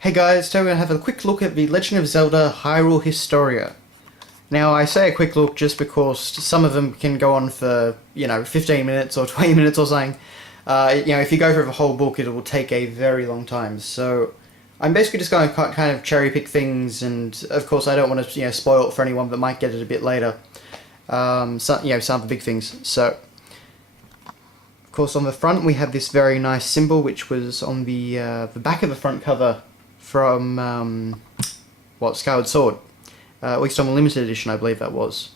Hey guys, today we're going to have a quick look at the Legend of Zelda Hyrule Historia. Now, I say a quick look just because some of them can go on for, 15 minutes or 20 minutes or something. If you go through the whole book, it will take a very long time. So, I'm basically just going to kind of cherry pick things, and of course I don't want to, spoil it for anyone that might get it a bit later. Some of the big things. So, of course, on the front we have this very nice symbol, which was on the back of the front cover from Skyward Sword, at least on the limited edition, I believe that was.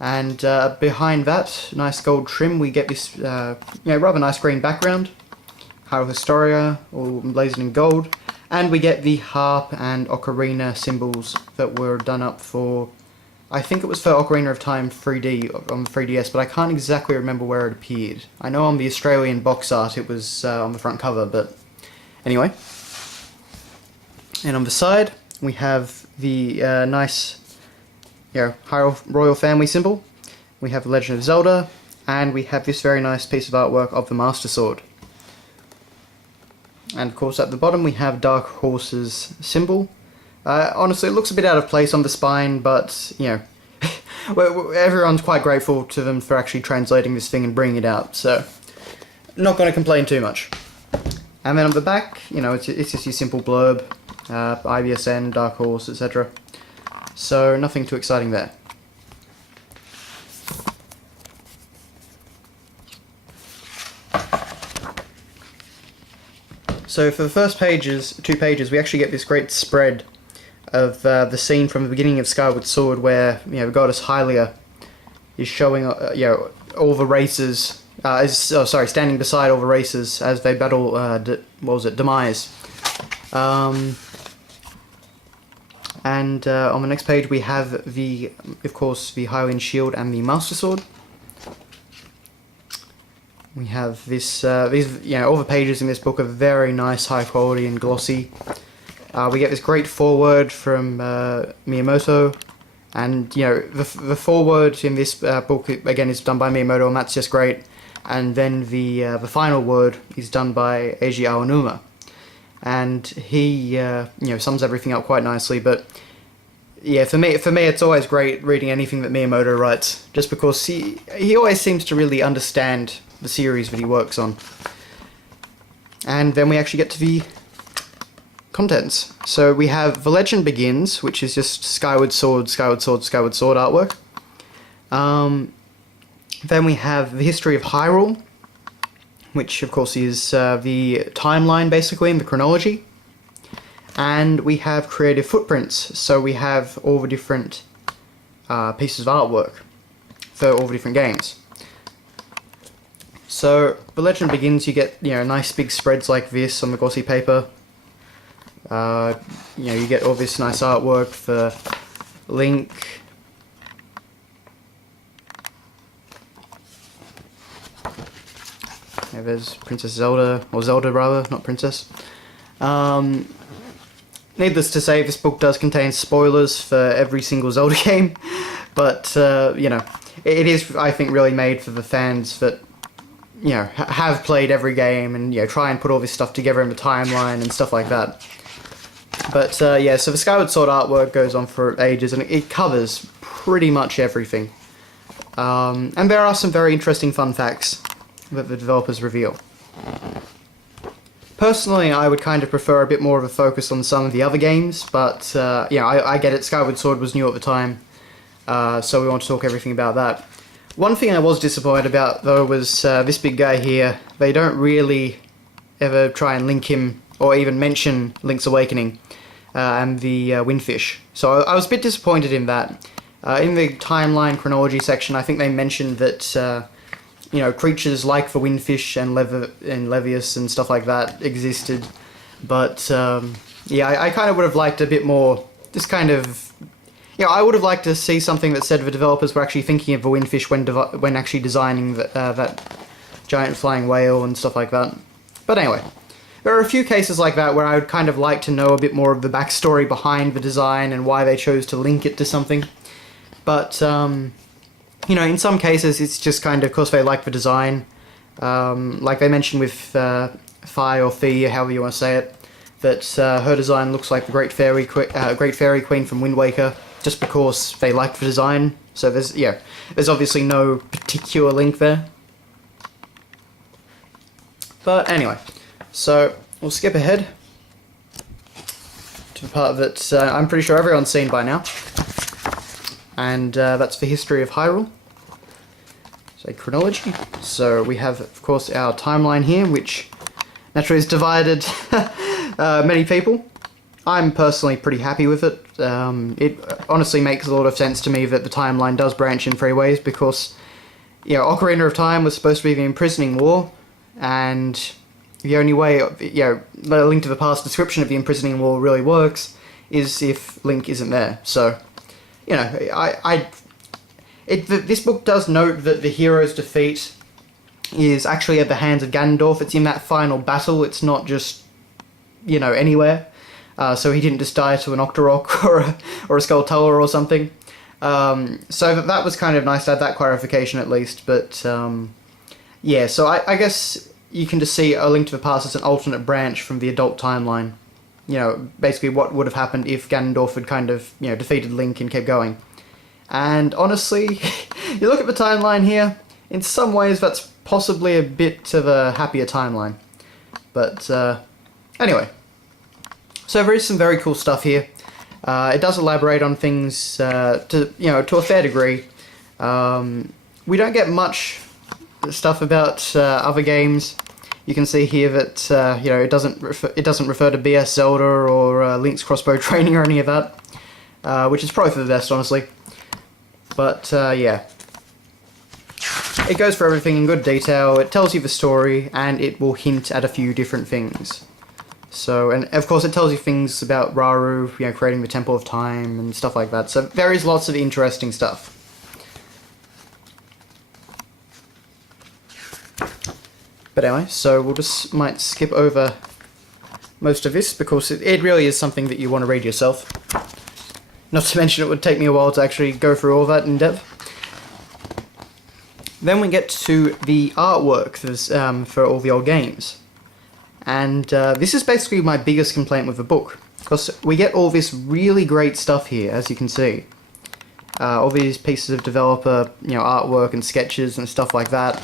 And behind that nice gold trim, we get this rather nice green background, Hyrule Historia, all blazoned in gold, and we get the harp and ocarina symbols that were done up for, I think it was for Ocarina of Time 3D on the 3DS, but I can't exactly remember where it appeared. I know on the Australian box art it was on the front cover, but anyway. And on the side, we have the nice, Hyrule Royal Family symbol. We have the Legend of Zelda, and we have this very nice piece of artwork of the Master Sword. And of course, at the bottom, we have Dark Horse's symbol. Honestly, it looks a bit out of place on the spine, but everyone's quite grateful to them for actually translating this thing and bringing it out. So, not going to complain too much. And then on the back, it's just your simple blurb. IBSN, Dark Horse, etc. So nothing too exciting there. So for the first two pages, we actually get this great spread of the scene from the beginning of Skyward Sword, where the goddess Hylia is showing all the racers, standing beside all the racers as they battle Demise. And on the next page we have of course, the Hylian Shield and the Master Sword. We have this, all the pages in this book are very nice, high quality and glossy. We get this great foreword from Miyamoto, and the foreword in this book again is done by Miyamoto, and that's just great. And then the final word is done by Eiji Aonuma. And he sums everything up quite nicely. But yeah, for me it's always great reading anything that Miyamoto writes, just because he always seems to really understand the series that he works on. And then we actually get to the contents. So we have The Legend Begins, which is just Skyward Sword, Skyward Sword, Skyward Sword artwork. Then we have The History of Hyrule, which of course is the timeline basically in the chronology. And we have Creative Footprints, so we have all the different pieces of artwork for all the different games. So The Legend Begins, you get nice big spreads like this on the glossy paper. You get all this nice artwork for Link. There's Princess Zelda, or Zelda rather, not Princess. Needless to say, this book does contain spoilers for every single Zelda game, but it is, I think, really made for the fans that have played every game and try and put all this stuff together in the timeline and stuff like that. But so the Skyward Sword artwork goes on for ages, and it covers pretty much everything. And there are some very interesting fun facts that the developers reveal. Personally, I would kind of prefer a bit more of a focus on some of the other games, but I get it, Skyward Sword was new at the time, so we want to talk everything about that. One thing I was disappointed about, though, was this big guy here. They don't really ever try and link him, or even mention Link's Awakening and the Windfish. So I was a bit disappointed in that. In the timeline chronology section, I think they mentioned that creatures like the Windfish and Levius and stuff like that existed, but I kind of would have liked a bit more, just kind of, I would have liked to see something that said the developers were actually thinking of the Windfish when actually designing that giant flying whale and stuff like that. But anyway, there are a few cases like that where I would kind of like to know a bit more of the backstory behind the design and why they chose to link it to something. But in some cases it's just kind of course they like the design. Like they mentioned with Fi or Fi, however you want to say it. that her design looks like the Great Fairy Queen from Wind Waker, just because they liked the design. So there's obviously no particular link there. But anyway, so we'll skip ahead to the part that I'm pretty sure everyone's seen by now, and that's the history of Hyrule. So chronology. So we have, of course, our timeline here, which naturally has divided many people. I'm personally pretty happy with it. It honestly makes a lot of sense to me that the timeline does branch in three ways, because, Ocarina of Time was supposed to be the imprisoning war, and the only way, the Link to the Past description of the imprisoning war really works is if Link isn't there. So, this book does note that the hero's defeat is actually at the hands of Ganondorf. It's in that final battle. It's not just, anywhere. So he didn't just die to an Octorok or a Skulltula or something. So that was kind of nice to have that clarification at least. But so I guess you can just see A Link to the Past as an alternate branch from the adult timeline. Basically what would have happened if Ganondorf had kind of, defeated Link and kept going. And honestly, you look at the timeline here, in some ways that's possibly a bit of a happier timeline. But anyway, so there is some very cool stuff here. It does elaborate on things to a fair degree. We don't get much stuff about other games. You can see here that it doesn't refer to BS Zelda or Link's crossbow training or any of that, which is probably for the best, honestly. But it goes for everything in good detail. It tells you the story, and it will hint at a few different things. So, and of course, it tells you things about Rauru, creating the Temple of Time and stuff like that. So there is lots of interesting stuff. But anyway, so we'll might skip over most of this, because it really is something that you want to read yourself. Not to mention it would take me a while to actually go through all that in depth. Then we get to the artwork for all the old games. And this is basically my biggest complaint with the book, because we get all this really great stuff here, as you can see. All these pieces of developer, artwork and sketches and stuff like that.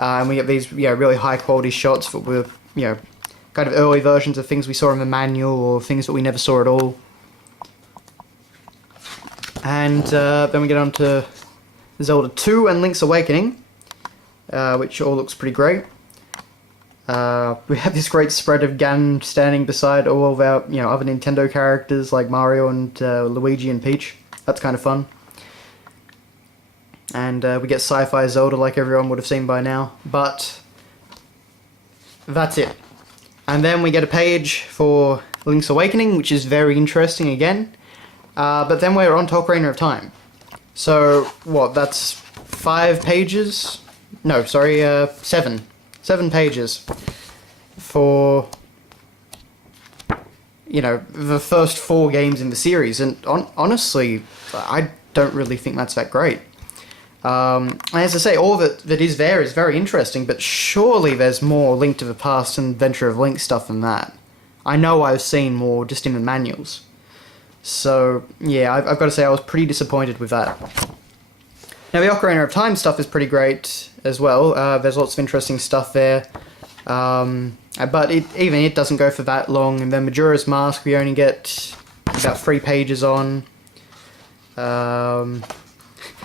And we get these, really high quality shots that were, kind of early versions of things we saw in the manual or things that we never saw at all. And then we get on to Zelda 2 and Link's Awakening, which all looks pretty great. We have this great spread of Ganon standing beside all of our, other Nintendo characters like Mario and Luigi and Peach. That's kind of fun. And we get Sci-Fi Zelda like everyone would have seen by now. But that's it. And then we get a page for Link's Awakening, which is very interesting again. But then we're on to Ocarina of Time. So, what, that's 5 pages? No, sorry, 7. 7 pages for, the first 4 games in the series. And honestly, I don't really think that's that great. As I say, all that is there is very interesting, but surely there's more Link to the Past and Adventure of Link stuff than that. I know I've seen more just in the manuals. So, yeah, I've got to say I was pretty disappointed with that. Now, the Ocarina of Time stuff is pretty great as well. There's lots of interesting stuff there. But even it doesn't go for that long. And then Majora's Mask we only get about 3 pages on.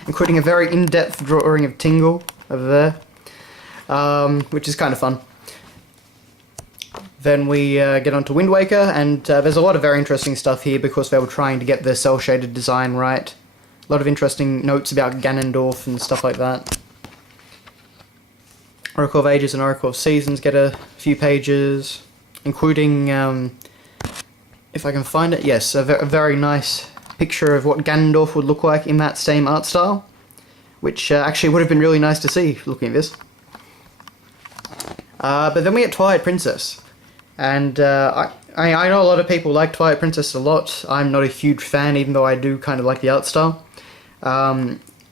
Including a very in-depth drawing of Tingle over there. Which is kind of fun. Then we get on to Wind Waker, and there's a lot of very interesting stuff here because they were trying to get the cel-shaded design right. A lot of interesting notes about Ganondorf and stuff like that. Oracle of Ages and Oracle of Seasons get a few pages, including, if I can find it, yes, a very nice picture of what Ganondorf would look like in that same art style, which actually would have been really nice to see looking at this. But then we get Twilight Princess. And I know a lot of people like Twilight Princess a lot. I'm not a huge fan, even though I do kind of like the art style.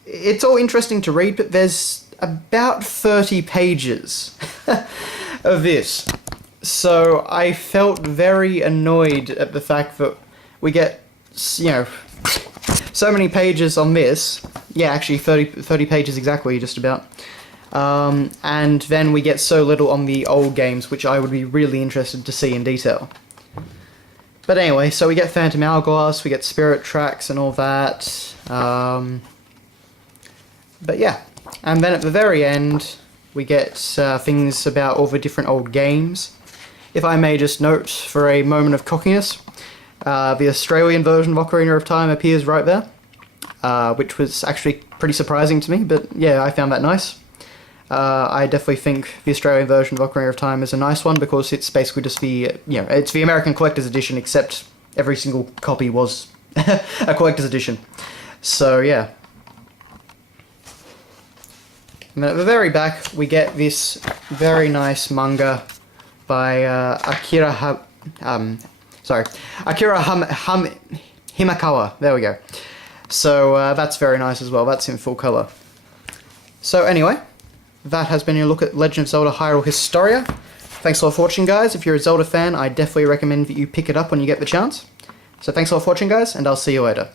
It's all interesting to read, but there's about 30 pages of this. So I felt very annoyed at the fact that we get, so many pages on this. Yeah, actually 30 pages exactly, just about. And then we get so little on the old games, which I would be really interested to see in detail. But anyway, so we get Phantom Hourglass, we get Spirit Tracks and all that. But yeah, and then at the very end, we get things about all the different old games. If I may just note for a moment of cockiness, the Australian version of Ocarina of Time appears right there, which was actually pretty surprising to me, but yeah, I found that nice. I definitely think the Australian version of Ocarina of Time is a nice one because it's basically just it's the American Collector's Edition, except every single copy was a Collector's Edition. So yeah. And then at the very back, we get this very nice manga by Akira Himakawa. There we go. So that's very nice as well. That's in full color. So anyway, that has been your look at Legend of Zelda Hyrule Historia. Thanks a lot for watching, guys. If you're a Zelda fan, I definitely recommend that you pick it up when you get the chance. So thanks a lot for watching, guys, and I'll see you later.